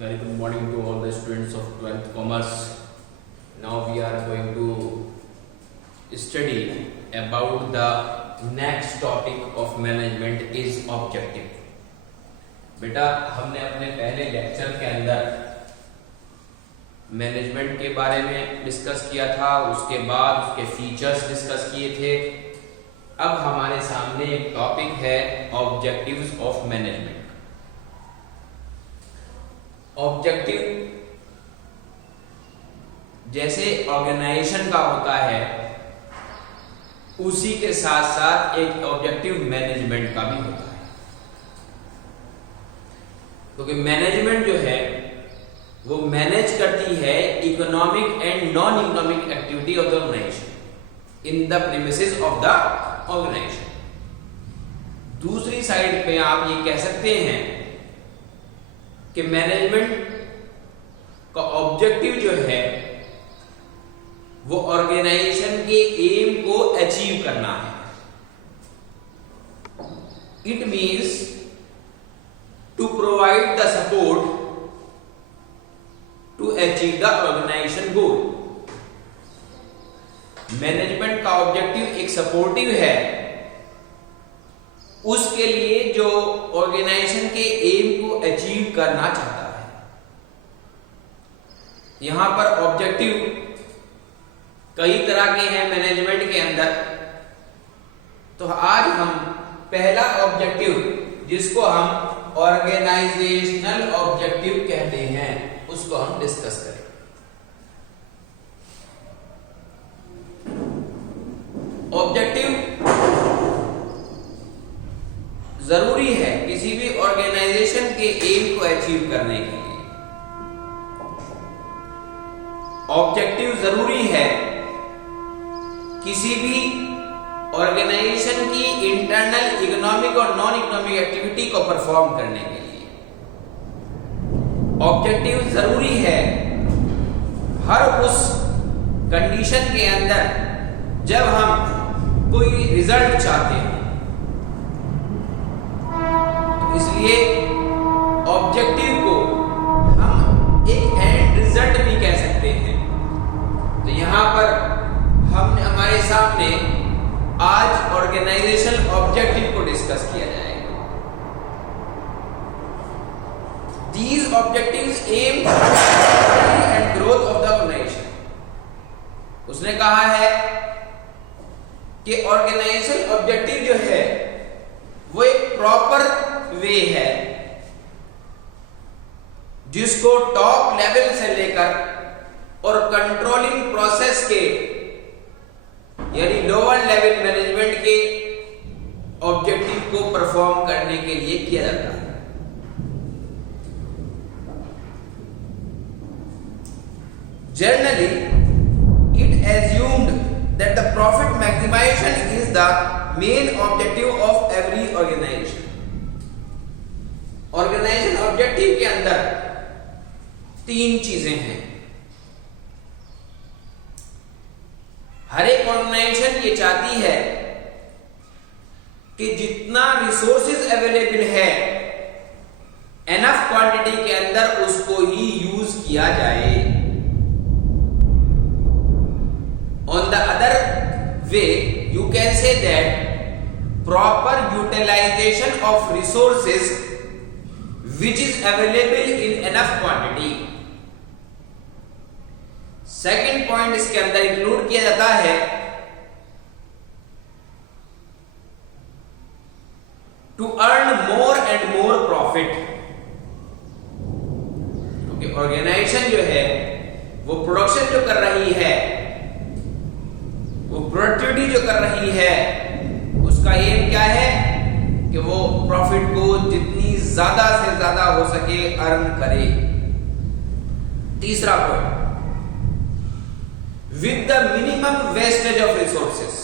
Very good morning to all the students of 12th Commerce. Now we are going to study about the next topic of management is objective. बेटा हमने अपने पहले lecture के अंदर management के बारे में डिस्कस किया था, उसके बाद उसके फीचर्स डिस्कस किए थे। अब हमारे सामने एक टॉपिक है ऑब्जेक्टिव्स ऑफ मैनेजमेंट। ऑब्जेक्टिव जैसे ऑर्गेनाइजेशन का होता है, उसी के साथ साथ एक ऑब्जेक्टिव मैनेजमेंट का भी होता है, क्योंकि मैनेजमेंट जो है वो मैनेज करती है economic and non economic activity of the organization in the premises of the organization. दूसरी साइड पे आप ये कह सकते हैं कि मैनेजमेंट का ऑब्जेक्टिव जो है वो ऑर्गेनाइजेशन के एम को अचीव करना है। It means to provide the support to achieve the organization goal. Management का ऑब्जेक्टिव एक सपोर्टिव है उसके लिए जो ऑर्गेनाइजेशन के एम को अचीव करना चाहता है। यहां पर ऑब्जेक्टिव कई तरह के हैं मैनेजमेंट के अंदर। तो आज हम पहला ऑब्जेक्टिव जिसको हम ऑर्गेनाइजेशनल ऑब्जेक्टिव कहते हैं उसको हम डिस्कस करें। ऑब्जेक्टिव जरूरी है किसी भी ऑर्गेनाइजेशन के एम को अचीव करने के लिए। ऑब्जेक्टिव जरूरी है किसी भी ऑर्गेनाइजेशन की इंटरनल इकोनॉमिक और नॉन इकोनॉमिक एक्टिविटी को परफॉर्म करने के लिए। ऑब्जेक्टिव जरूरी है हर उस कंडीशन के अंदर जब हम कोई रिजल्ट चाहते हैं। इसलिए ऑब्जेक्टिव को हम एक एंड रिजल्ट भी कह सकते हैं। तो यहां पर हमने हमारे सामने आज ऑर्गेनाइजेशनल ऑब्जेक्टिव को डिस्कस किया जाएगा। These objectives aim and growth of the organization. उसने कहा है कि ऑर्गेनाइजेशनल ऑब्जेक्टिव जो है वो एक प्रॉपर वे है जिसको टॉप लेवल से लेकर और कंट्रोलिंग प्रोसेस के यानी लोअर लेवल मैनेजमेंट के ऑब्जेक्टिव को परफॉर्म करने के लिए किया जाता है। Generally it assumed that the profit maximization is the main objective of every organization. Organization objective के अंदर तीन चीजें हैं। हर एक ऑर्गेनाइजेशन ये चाहती है कि जितना रिसोर्सेज अवेलेबल है एनफ क्वांटिटी के अंदर उसको ही यूज किया जाए। On the other way you can say that proper utilization of resources which is available in enough quantity। Second point इसके अंदर इंक्लूड किया जाता है to earn more and more profit. क्योंकि ऑर्गेनाइजेशन जो है वो प्रोडक्शन जो कर रही है, वो प्रोडक्टिविटी जो कर रही है, उसका एम क्या है कि वो प्रॉफिट को जितनी ज्यादा से ज्यादा हो सके अर्न करे। तीसरा point, with the minimum wastage of resources.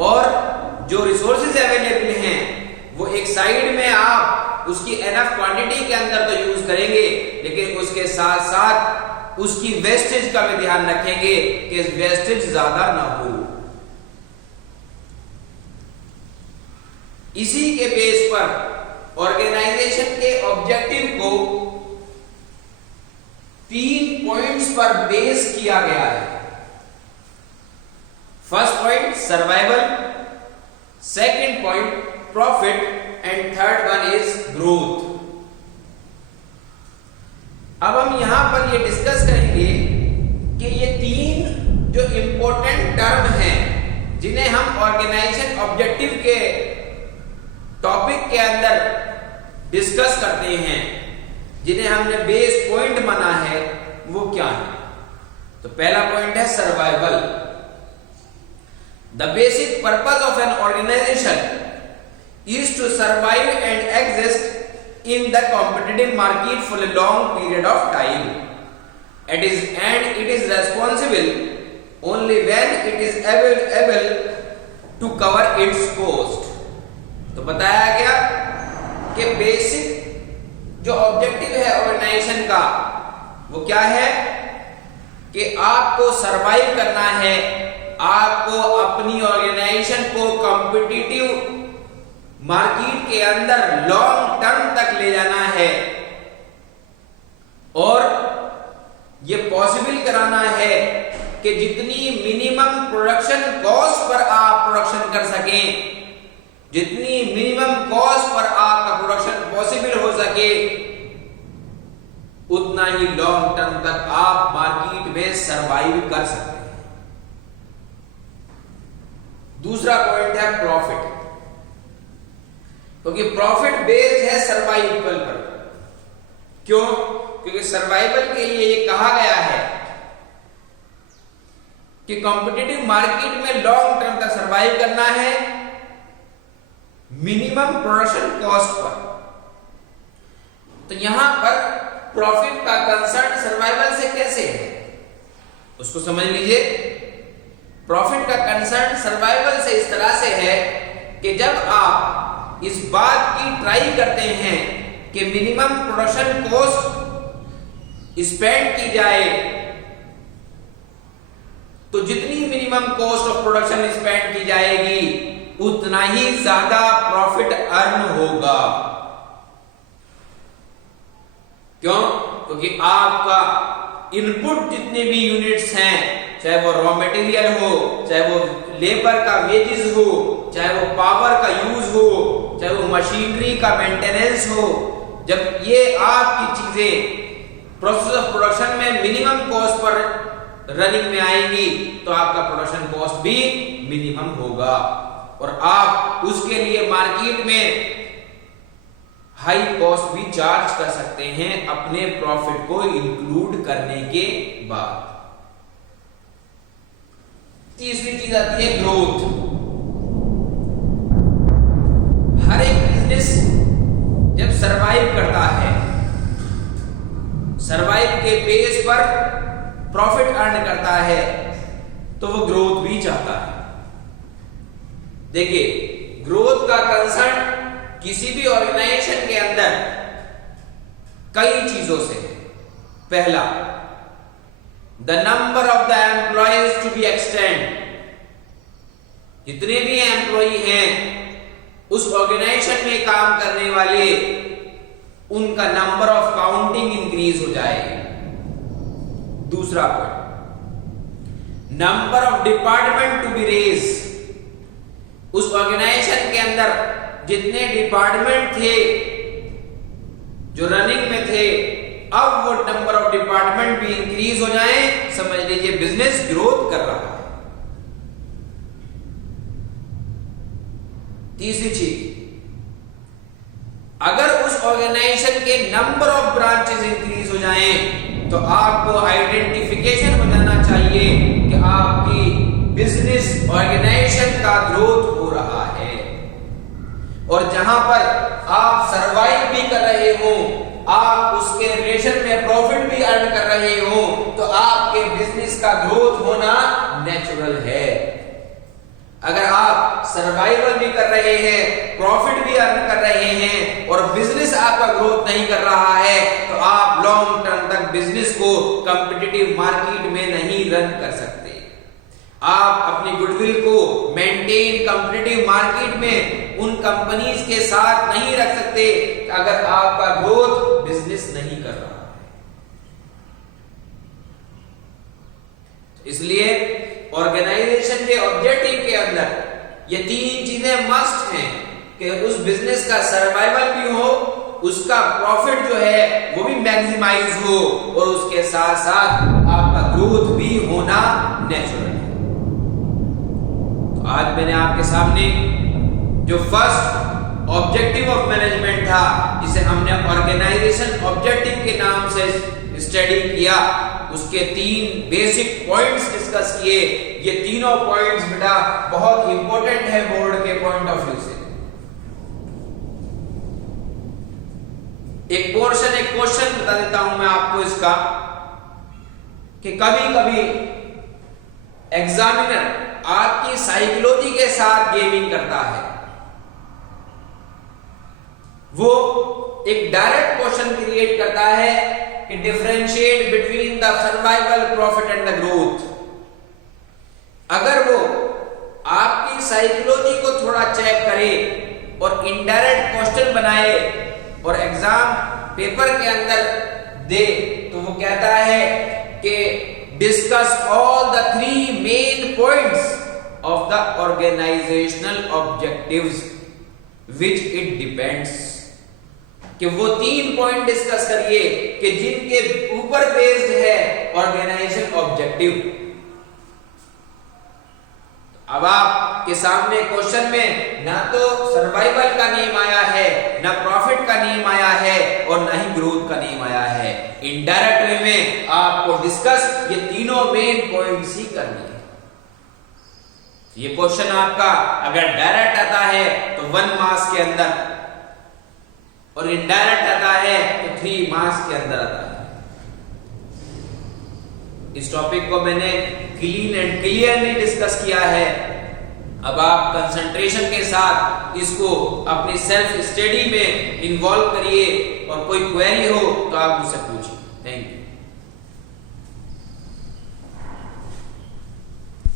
और जो रिसोर्सेज अवेलेबल हैं वो एक साइड में आप उसकी एनफ क्वांटिटी के अंदर तो यूज करेंगे, लेकिन उसके साथ साथ उसकी वेस्टेज का भी ध्यान रखेंगे कि वेस्टेज ज्यादा ना हो। इसी के बेस पर ऑर्गेनाइजेशन के ऑब्जेक्टिव को 3 पॉइंट्स पर बेस किया गया है। First point survival, second point profit and third one is growth. अब हम यहां पर ये डिस्कस करेंगे कि ये 3 जो इंपॉर्टेंट टर्म हैं जिन्हें हम ऑर्गेनाइजेशन ऑब्जेक्टिव के टॉपिक के अंदर डिस्कस करते हैं, जिन्हें हमने बेस पॉइंट माना है, वो क्या है। तो पहला पॉइंट है survival. The basic purpose of an organization is to survive and exist in the competitive market for a long period of time. And it is responsible only when it is able to cover its cost. तो बताया गया कि basic जो objective है organisation का वो क्या है कि आपको सरवाइव करना है, आपको अपनी ऑर्गेनाइजेशन को कॉम्पिटिटिव मार्केट के अंदर लॉन्ग टर्म तक ले जाना है और यह पॉसिबल कराना है कि जितनी मिनिमम प्रोडक्शन कॉस्ट पर आप प्रोडक्शन कर सकें, जितनी मिनिमम कॉस्ट पर आपका प्रोडक्शन पॉसिबल हो सके, उतना ही लॉन्ग टर्म तक आप मार्केट में सरवाइव कर सकते हैं। दूसरा पॉइंट है प्रॉफिट, क्योंकि प्रॉफिट बेस्ड है सर्वाइवल पर। क्यों? क्योंकि सर्वाइवल के लिए ये कहा गया है कि कॉम्पिटिटिव मार्केट में लॉन्ग टर्म तक सर्वाइव करना है मिनिमम प्रोडक्शन कॉस्ट पर। तो यहां पर प्रॉफिट का कंसर्न सर्वाइवल से कैसे है उसको समझ लीजिए। प्रॉफिट का कंसर्न सर्वाइवल से इस तरह से है कि जब आप इस बात की ट्राई करते हैं कि मिनिमम प्रोडक्शन कॉस्ट स्पेंड की जाए, तो जितनी minimum cost of production spend की जाएगी उतना ही ज्यादा प्रॉफिट अर्न होगा। क्यों? क्योंकि आपका इनपुट जितने भी यूनिट्स हैं, चाहे वो रॉ मटेरियल हो, चाहे वो लेबर का वेजेस हो, चाहे वो पावर का यूज हो, चाहे वो मशीनरी का मेंटेनेंस हो, जब ये आपकी चीजें प्रोसेस ऑफ प्रोडक्शन में मिनिमम कॉस्ट पर रनिंग में आएंगी तो आपका प्रोडक्शन कॉस्ट भी मिनिमम होगा और आप उसके लिए मार्केट में हाई कॉस्ट भी चार्ज कर सकते हैं अपने प्रॉफिट को इंक्लूड करने के बाद। तीसरी चीज आती है ग्रोथ। हर एक बिजनेस जब सरवाइव करता है, सरवाइव के बेस पर प्रॉफिट अर्न करता है, तो वो ग्रोथ भी चाहता है। देखिए, ग्रोथ का कंसर्न किसी भी ऑर्गेनाइजेशन के अंदर कई चीजों से है। पहला, the number of the employees to be extend. जितने भी एम्प्लॉय हैं उस ऑर्गेनाइजेशन में काम करने वाले, उनका नंबर ऑफ काउंटिंग इंक्रीज हो जाएगी। दूसरा point, number of department to be raise. उस ऑर्गेनाइजेशन के अंदर जितने डिपार्टमेंट थे जो रनिंग में थे, अब वो नंबर ऑफ डिपार्टमेंट भी इंक्रीज हो जाए, समझ लीजिए बिजनेस ग्रोथ कर रहा है। तीसरी चीज, अगर उस ऑर्गेनाइजेशन के नंबर ऑफ ब्रांचेस इंक्रीज हो जाएं, तो आपको आइडेंटिफिकेशन हो जाना चाहिए कि आपकी बिजनेस ऑर्गेनाइजेशन का ग्रोथ हो रहा है। और जहां पर आप सरवाइव भी कर रहे हो, आप उसके रिलेशन में प्रॉफिट भी अर्न कर रहे हो, तो आपके बिजनेस का ग्रोथ होना नेचुरल है। अगर आप सर्वाइवल भी कर रहे हैं, प्रॉफिट भी अर्न कर रहे हैं और बिजनेस आपका ग्रोथ नहीं कर रहा है, तो आप लॉन्ग टर्म तक बिजनेस को कॉम्पिटिटिव मार्केट में नहीं रन कर सकते। आप अपनी गुडविल को मेंटेन कॉम्पिटिटिव मार्केट में उन कंपनीज के साथ नहीं रख सकते अगर आपका ग्रोथ बिजनेस नहीं कर रहा है। इसलिए ऑर्गेनाइजेशन के ऑब्जेक्टिव के अंदर ये तीन चीजें मस्ट हैं कि उस बिजनेस का सर्वाइवल भी हो, उसका प्रॉफिट जो है वो भी मैक्सिमाइज हो और उसके साथ साथ आपका ग्रोथ भी होना नेचुरल है। तो आज मैंने आपके सामने जो फर्स्ट ऑब्जेक्टिव ऑफ मैनेजमेंट था, जिसे हमने ऑर्गेनाइजेशन ऑब्जेक्टिव के नाम से स्टडी किया, उसके तीन बेसिक पॉइंट्स डिस्कस किए। ये तीनों पॉइंट्स बेटा बहुत इंपॉर्टेंट है बोर्ड के पॉइंट ऑफ व्यू से। एक पोर्शन, एक क्वेश्चन बता देता हूं मैं आपको इसका कि कभी कभी एग्जामिनर आपकी साइकोलॉजी के साथ गेमिंग करता है। वो एक डायरेक्ट क्वेश्चन क्रिएट करता है कि differentiate between the survival, profit and the growth. अगर वो आपकी साइकोलॉजी को थोड़ा चेक करे और इनडायरेक्ट क्वेश्चन बनाए और एग्जाम पेपर के अंदर दे, तो वो कहता है कि discuss all the 3 main points of the organizational objectives which it depends, कि वो 3 पॉइंट डिस्कस करिए कि जिनके ऊपर बेस्ड है ऑर्गेनाइजेशन ऑब्जेक्टिव। अब आपके सामने क्वेश्चन में ना तो सर्वाइवल का नेम आया है, ना प्रॉफिट का नेम आया है और ना ही ग्रोथ का नेम आया है। इनडायरेक्ट वे में आपको डिस्कस ये तीनों मेन पॉइंट्स ही करने हैं। ये क्वेश्चन आपका अगर डायरेक्ट आता है तो 1 मार्क्स के अंदर और इनडायरेक्ट आता है तो 3 मार्क्स के अंदर आता है। इस टॉपिक को मैंने क्लीन एंड क्लियरली डिस्कस किया है। अब आप कंसंट्रेशन के साथ इसको अपनी सेल्फ स्टडी में इन्वॉल्व करिए और कोई क्वेरी हो तो आप मुझसे पूछिए।